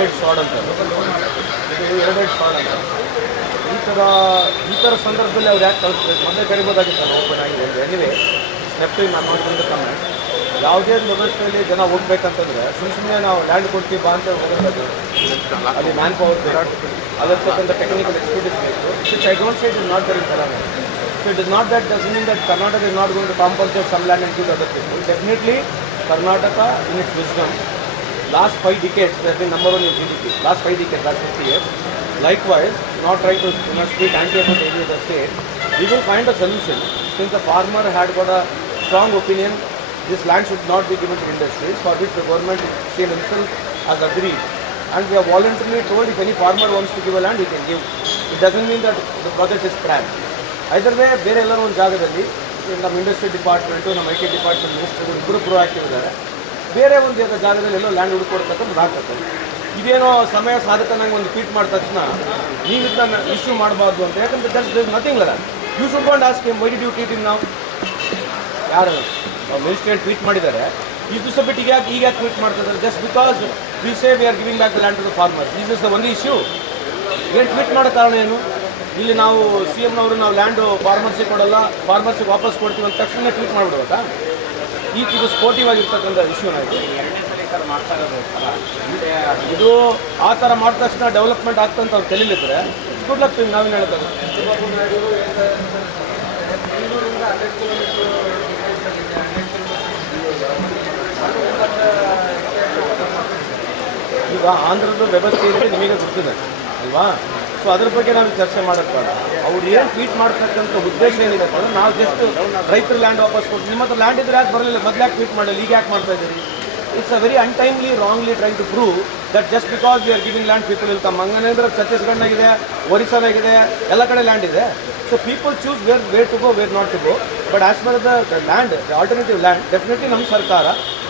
ಎರಡೆರಡು ಶಾರ್ಡ್ ಅಂತ. ಇದು ಎರಡೆರಡು ಶಾರ್ಡ್ ಅಂತ. ಈ ಥರ ಈ ಥರ ಸಂದರ್ಭದಲ್ಲಿ ಅವ್ರು ಯಾಕೆ ಕಳಿಸ್ಬೇಕು? ಮೊದಲೇ ಕರಿಬೋದಾಗಿತ್ತಲ್ಲ ಓಪನ್ ಆಗಿದೆ ಎನಿವೆ ಸ್ಟೆಪ್ ಟು ನಾನು ಬಂದು ಕಮೆಂಟ್ ಯಾವುದೇ ವ್ಯವಸ್ಥೆಯಲ್ಲಿ ಜನ ಹೋಗ್ಬೇಕಂತಂದ್ರೆ ಸುಮ್ಮನೆ ನಾವು ಲ್ಯಾಂಡ್ ಕೊಡ್ತೀವಿ, ಬಾ ಅಂತ ಹೋಗೋದು ಅಲ್ಲಿ ಮ್ಯಾನ್ ಪವರ್ ಅದಕ್ಕಂಥ ಟೆಕ್ನಿಕಲ್ ಎಕ್ಸ್ಪರ್ಟೀಸ್ ಬೇಕು. Which I don't say it is not there in so it is not that does mean that Karnataka is not going to compensate some land and give other definitely Karnataka in its wisdom last five decades, they have been number one in GDP. Last five decades, last 50 years. Likewise, not trying to you know, speak anti about any other the state, we will find a solution. Since the farmer had got a strong opinion, this land should not be given to industries, for which the government she himself has agreed. And we have voluntarily told if any farmer wants to give a land, he can give. It doesn't mean that the project is planned. Either way, ಬೇರೆ ಎಲ್ಲರೂ ಒಂದು ಜಾಗದಲ್ಲಿ ನಮ್ಮ industry department ನಮ್ಮ I T department minister ಇಬ್ಬರು proactive ಇದ್ದಾರೆ ಬೇರೆ ಒಂದು ಜಾಗ- ಜಾಗದಲ್ಲಿ ಎಲ್ಲೋ ಲ್ಯಾಂಡ್ ಹುಡುಕೊಡ್ತಕ್ಕಂಥ ಆಗ್ತದೆ. ಇದೇನೋ ಸಮಯ ಸಾಧಕನಾಗಿ ಒಂದು ಟ್ವೀಟ್ ಮಾಡಿದ ತಕ್ಷಣ, ನೀವು ಇದನ್ನ ಇಶ್ಯೂ ಮಾಡಬಾರ್ದು ಅಂತ. ಯಾಕಂದ್ರೆ ದಟ್ಸ್ ಇಸ್ ನಥಿಂಗ್ ಅಲ್ಲ you should not ask him why duty you in ನಾವು ಯಾರು? ಮಿನಿಸ್ಟ್ರಿ ಟ್ವೀಟ್ ಮಾಡಿದ್ದಾರೆ. ಈ ದಿವಸ ಬಿಟ್ಟು ಈಗ ಈಗ ಯಾಕೆ ಟ್ವೀಟ್ ಮಾಡ್ತಿದ್ದಾರೆ just because we say we are giving back the land to the farmer this is the ಒಂದು ಇಶ್ಯೂ ಏನು ಟ್ವೀಟ್ ಮಾಡೋ ಕಾರಣ ಏನು? ಇಲ್ಲಿ ನಾವು ಸಿ ಎಮ್ನವರು ನಾವು ಲ್ಯಾಂಡು ಫಾರ್ಮರ್ಸಿಗೆ ಕೊಡಲ್ಲ ಫಾರ್ಮರ್ಸಿಗೆ ವಾಪಸ್ ಕೊಡ್ತೀವಿ ಅಂತ ತಕ್ಷಣ ಟ್ವೀಟ್ ಮಾಡಿಬಿಡ್ಬೇಕಾ? ಈಗ ಇದು ಆಗಿರ್ತಕ್ಕಂಥ ಇಶ್ಯೂನ ಇದು. ಇದು ಆ ಥರ ಮಾಡಿದ ತಕ್ಷಣ ಡೆವಲಪ್ಮೆಂಟ್ ಆಗ್ತಂತ ಅವ್ರು ತಿಳಿಲಿದ್ರೆ ಗುಡ್ ಲಕ್ ನಾವೇನು ಹೇಳ್ತಾರೆ ಈಗ ಆಂಧ್ರದ ವ್ಯವಸ್ಥೆ ನಿಮಗೆ ಗೊತ್ತಿದೆ, ಅಲ್ವಾ? ಸೊ ಅದ್ರ ಬಗ್ಗೆ ನಾವು ಚರ್ಚೆ ಮಾಡೋದು ಅವ್ರು ಏನು ಟ್ವೀಟ್ ಮಾಡ್ತಕ್ಕಂಥ ಉದ್ದೇಶ ಏನಿದೆ ಅಂದ್ರೆ ನಾವು ಜಸ್ಟ್ ರೈತರ ಲ್ಯಾಂಡ್ ವಾಪಸ್ ಕೊಟ್ಟು ನಿಮ್ಮ ಹತ್ರ ಲ್ಯಾಂಡ್ ಇದ್ರೆ ಯಾಕೆ ಬರಲಿಲ್ಲ? ಮೊದಲು ಯಾಕೆ ಟ್ವೀಟ್ ಮಾಡಲಿಲ್ಲ ಈಗ ಯಾಕೆ ಮಾಡ್ತಾ ಇದ್ದೀರಿ? It's a very untimely wrongly try to prove that just because we are giving land people ಮಂಗನೇಂದ್ರ ಹಂಗಂದ್ರೆ ಛತ್ತೀಸ್ಗಢನಾಗಿದೆ ಒರಿಸ್ಸಾದಾಗಿದೆ ಎಲ್ಲ ಕಡೆ ಲ್ಯಾಂಡ್ ಇದೆ. So people choose where where to go where not to go but as per the land alternative land definitely ನಮ್ಮ ಸರ್ಕಾರ,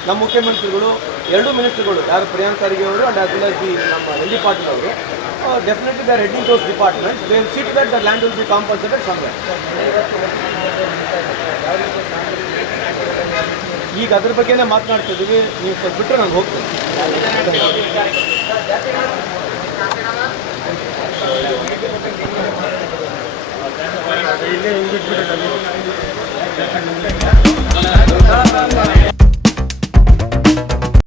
ನಮ್ಮ ಮುಖ್ಯಮಂತ್ರಿಗಳು, ಎರಡು ಮಿನಿಸ್ಟರ್ಗಳು ಯಾರು ಪ್ರಿಯಾಂಕ್ ಖರ್ಗೆ ಅವರು and as well as the ನಮ್ಮ ಎಲ್ ಡಿ ಪಾಟೀಲ್ ಅವರು definitely they are heading those department they will sit that the land will be compensated somewhere ಈಗ ಅದ್ರ ಬಗ್ಗೆನೇ ಮಾತನಾಡ್ತಿದ್ದೀವಿ ನೀವು ಸ್ವಲ್ಪ ಬಿಟ್ಟರೆ ನಾನು ಹೋಗ್ತೀನಿ. ಇಲ್ಲೇ ಹಿಂಗೆ ಬಿಟ್ಬಿಟ್ಟು